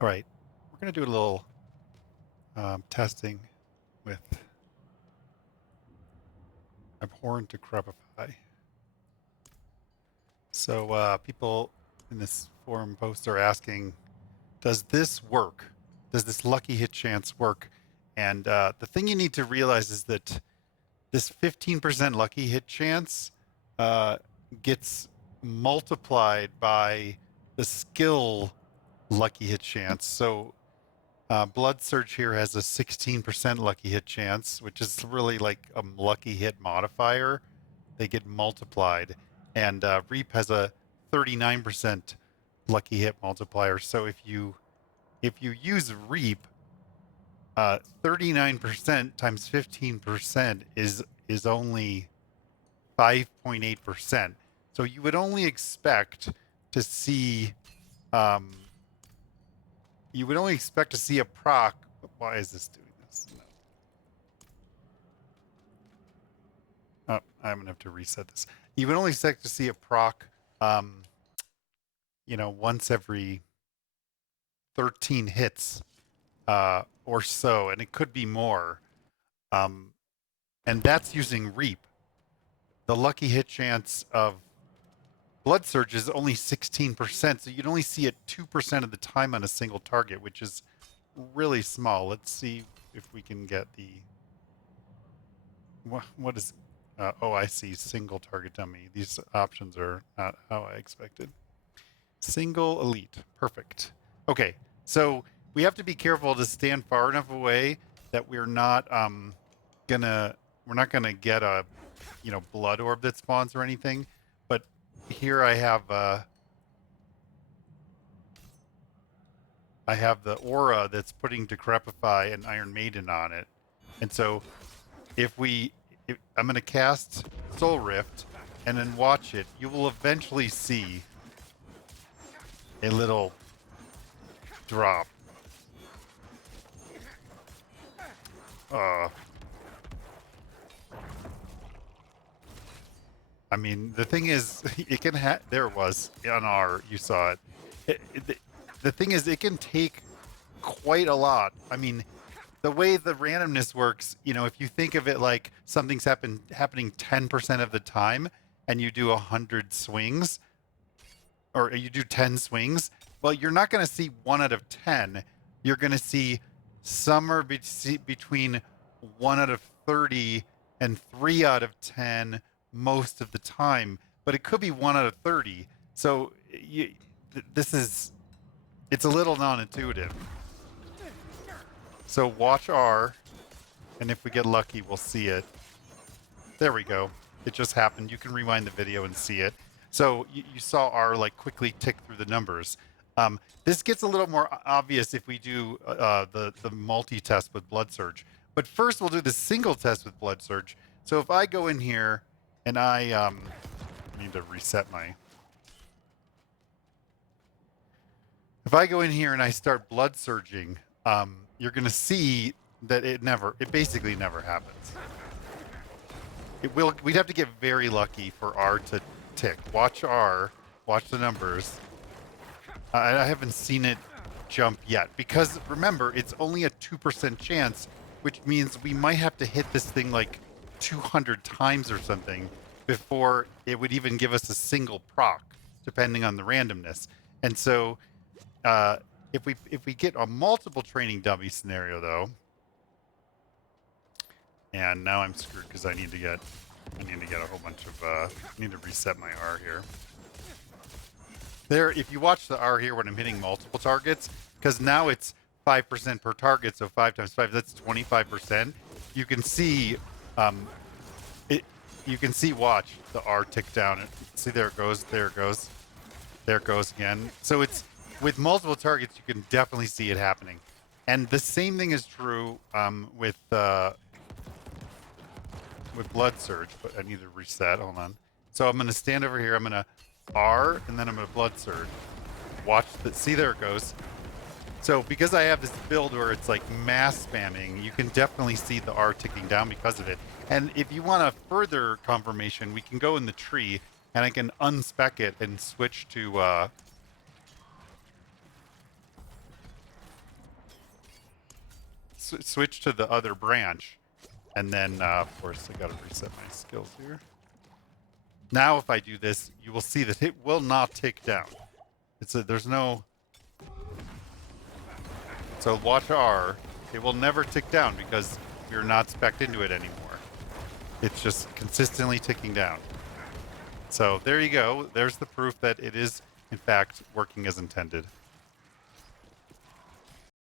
All right, we're going to do a little testing with Abhorrent Decrepify. So people in this forum post are asking, does this work? Does this lucky hit chance work? And the thing you need to realize is that this 15% lucky hit chance uh, gets multiplied by the skill lucky hit chance. So Blood Surge here has a 16% lucky hit chance, which is really like a lucky hit modifier. They get multiplied. And Reap has a 39% lucky hit multiplier. So if you use Reap, 39% times 15% is only 5.8%. So you would only expect to see um, a proc. Why is this doing this? No. Oh, I'm gonna have to reset this. You would only expect to see a proc, um, once every 13 hits or so, and it could be more. Um, and that's using Reap. The lucky hit chance of Blood Surge is only 16%, so you'd only see it 2% of the time on a single target, which is really small. Let's see if we can get the... What is... oh, I see. Single target dummy. These options are not how I expected. Single elite. Perfect. Okay, so we have to be careful to stand far enough away that we're not gonna get a blood orb that spawns or anything. But here I have the aura that's putting Decrepify and Iron Maiden on it, and so I'm going to cast Soul Rift and then watch it, you will eventually see a little drop. I mean, the thing is, it can there it was on R, you saw it. The thing is, it can take quite a lot. I mean, the way the randomness works, if you think of it like something's happening 10% of the time and you do 100 swings or you do 10 swings, well, you're not going to see 1 out of 10. You're going to see somewhere between 1 out of 30 and 3 out of 10 most of the time, but it could be 1 out of 30. So it's a little non-intuitive. So watch R, and if we get lucky, we'll see it. There we go. It just happened. You can rewind the video and see it. So you saw R like quickly tick through the numbers. This gets a little more obvious if we do the multi-test with Blood Surge. But first we'll do the single test with Blood Surge. So if I go in here and I need to reset my... If I go in here and I start Blood Surging, you're going to see that it basically never happens. We'd have to get very lucky for R to tick. Watch R, watch the numbers. I haven't seen it jump yet because remember, it's only a 2% chance, which means we might have to hit this thing like 200 times or something before it would even give us a single proc, depending on the randomness. And so if we get a multiple training dummy scenario though, and now I'm screwed because I need to get a whole bunch of I need to reset my R here. There, if you watch the R here when I'm hitting multiple targets, because now it's 5% per target, so 5 times 5, that's 25%. You can see it. You can see, watch the R tick down. See, there it goes, there it goes, there it goes again. So it's with multiple targets, you can definitely see it happening. And the same thing is true with Blood Surge, but I need to reset. Hold on. So I'm going to stand over here. I'm going to R, and then I'm going to Blood Surge. Watch the... See, there it goes. So because I have this build where it's like mass spamming, you can definitely see the R ticking down because of it. And if you want a further confirmation, we can go in the tree, and I can unspec it and switch to... switch to the other branch, and then of course I gotta reset my skills here. Now if I do this, you will see that it will not tick down. There's no. So watch R. It will never tick down because we're not spec'd into it anymore. It's just consistently ticking down. So there you go. There's the proof that it is in fact working as intended.